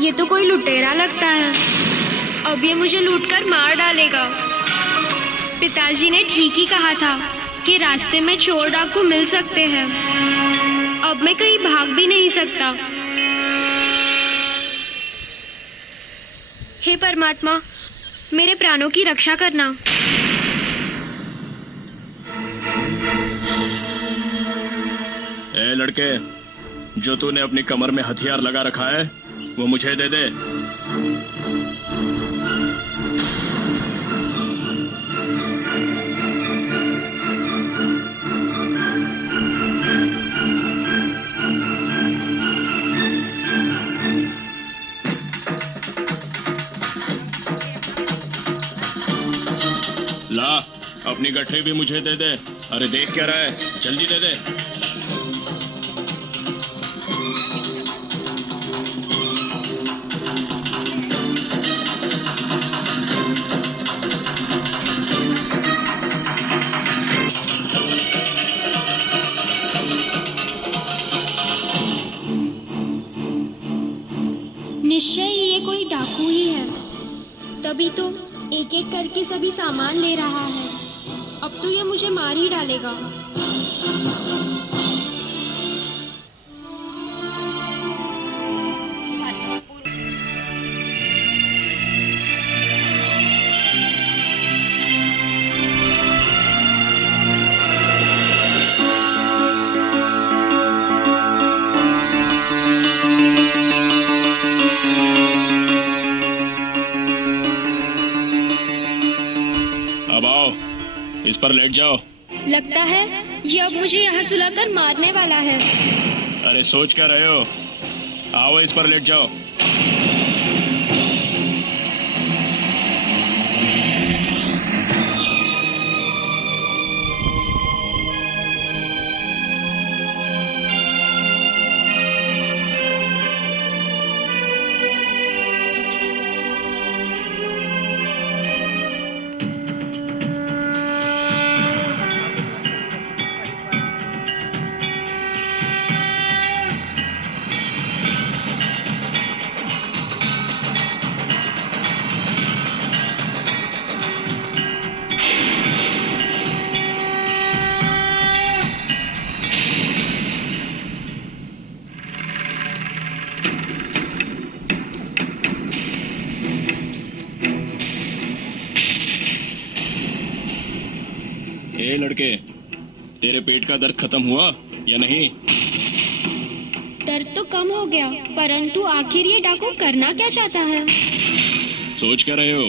ये तो कोई लुटेरा लगता है। अब ये मुझे लूटकर मार डालेगा। पिताजी ने ठीक ही कहा था कि रास्ते में चोर डाकू मिल सकते हैं। अब मैं कहीं भाग भी नहीं सकता। हे परमात्मा, मेरे प्राणों की रक्षा करना। ए लड़के, जो तूने अपनी कमर में हथियार लगा रखा है वो मुझे दे दे। ला, अपनी गठरी भी मुझे दे दे। अरे देख क्या रहा है, जल्दी दे दे। निश्चय ये कोई डाकू ही है, तभी तो एक एक करके सभी सामान ले रहा है। अब तो ये मुझे मार ही डालेगा। अब आओ, इस पर लेट जाओ। लगता है ये अब मुझे यहाँ सुलाकर मारने वाला है। अरे सोच क्या रहे हो, आओ इस पर लेट जाओ। ए लड़के, तेरे पेट का दर्द खत्म हुआ या नहीं? दर्द तो कम हो गया, परंतु आखिर ये डाकू करना क्या चाहता है? सोच क्या रहे हो,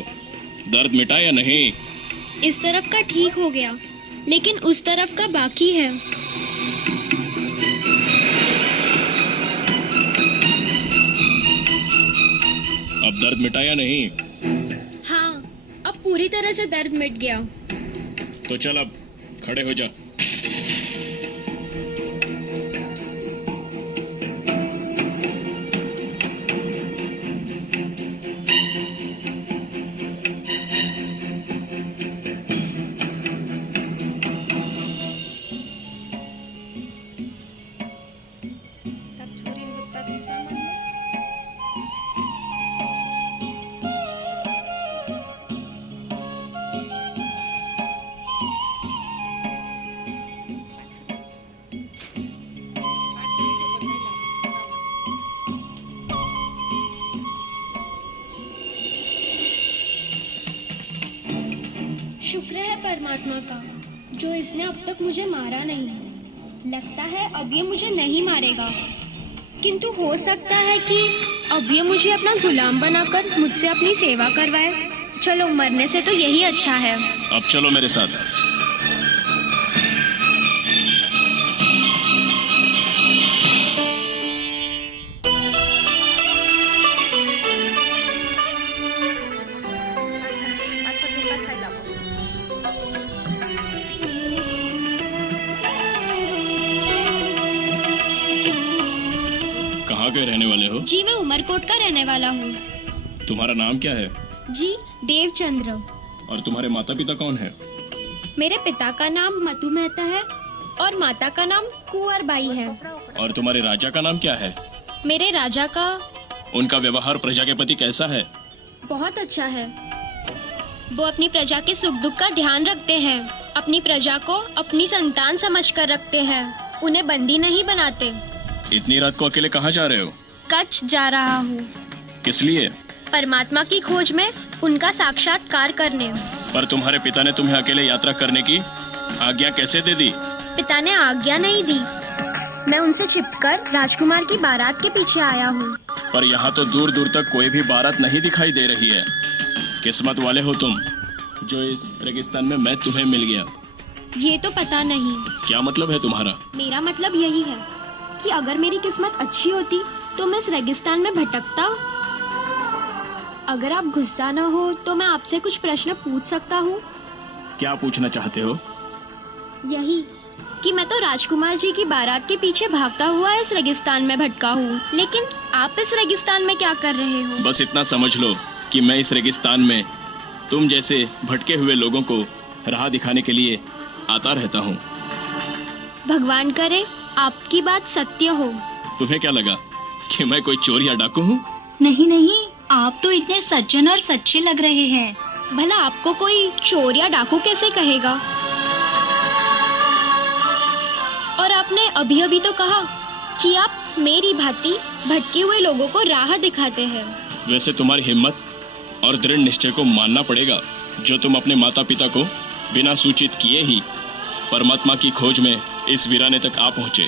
दर्द मिटा या नहीं? इस तरफ का ठीक हो गया, लेकिन उस तरफ का बाकी है। अब दर्द मिटा या नहीं? हाँ, अब पूरी तरह से दर्द मिट गया। तो चल अब खड़े हो जा। शुक्र है परमात्मा का जो इसने अब तक मुझे मारा नहीं। लगता है अब ये मुझे नहीं मारेगा, किंतु हो सकता है कि अब ये मुझे अपना गुलाम बनाकर मुझसे अपनी सेवा करवाए। चलो, मरने से तो यही अच्छा है। अब चलो मेरे साथ। कहाँ के रहने वाले हो? जी, मैं उमरकोट का रहने वाला हूँ। तुम्हारा नाम क्या है? जी, देवचंद्र। और तुम्हारे माता पिता कौन है? मेरे पिता का नाम मतु मेहता है और माता का नाम कुंवरबाई है। और तुम्हारे राजा का नाम क्या है? मेरे राजा का उनका व्यवहार प्रजा के प्रति कैसा है? बहुत अच्छा है। वो अपनी प्रजा के सुख दुख का ध्यान रखते हैं, अपनी प्रजा को अपनी संतान समझकर रखते हैं, उन्हें बंदी नहीं बनाते। इतनी रात को अकेले कहाँ जा रहे हो? कच्छ जा रहा हूँ, किस लिए? परमात्मा की खोज में उनका साक्षात्कार करने। पर तुम्हारे पिता ने तुम्हें अकेले यात्रा करने की आज्ञा कैसे दे दी? पिता ने आज्ञा नहीं दी, मैं उनसे छिपकर राजकुमार की बारात के पीछे आया हूँ। पर यहाँ तो दूर दूर तक कोई भी बारात नहीं दिखाई दे रही है। किस्मत वाले हो तुम, जो इस रेगिस्तान में मैं तुम्हें मिल गया। ये तो पता नहीं। क्या मतलब है तुम्हारा? मेरा मतलब यही है कि अगर मेरी किस्मत अच्छी होती तो मैं इस रेगिस्तान में भटकता। अगर आप गुस्सा न हो तो मैं आपसे कुछ प्रश्न पूछ सकता हूँ? क्या पूछना चाहते हो? यही कि मैं तो राजकुमार जी की बारात के पीछे भागता हुआ इस रेगिस्तान में भटका हूँ, लेकिन आप इस रेगिस्तान में क्या कर रहे हो? बस इतना समझ लो कि मैं इस रेगिस्तान में तुम जैसे भटके हुए लोगों को राह दिखाने के लिए आता रहता हूँ। भगवान करे आपकी बात सत्य हो। तुम्हें क्या लगा कि मैं कोई चोर या डाकू हूँ? नहीं नहीं, आप तो इतने सज्जन और सच्चे लग रहे हैं। भला आपको कोई चोर या डाकू कैसे कहेगा? और आपने अभी अभी तो कहा कि आप मेरी भांति भटके हुए लोगों को राह दिखाते हैं। वैसे तुम्हारी हिम्मत और दृढ़ निश्चय को मानना पड़ेगा, जो तुम अपने माता पिता को बिना सूचित किए ही परमात्मा की खोज में इस वीराने तक आ पहुँचे।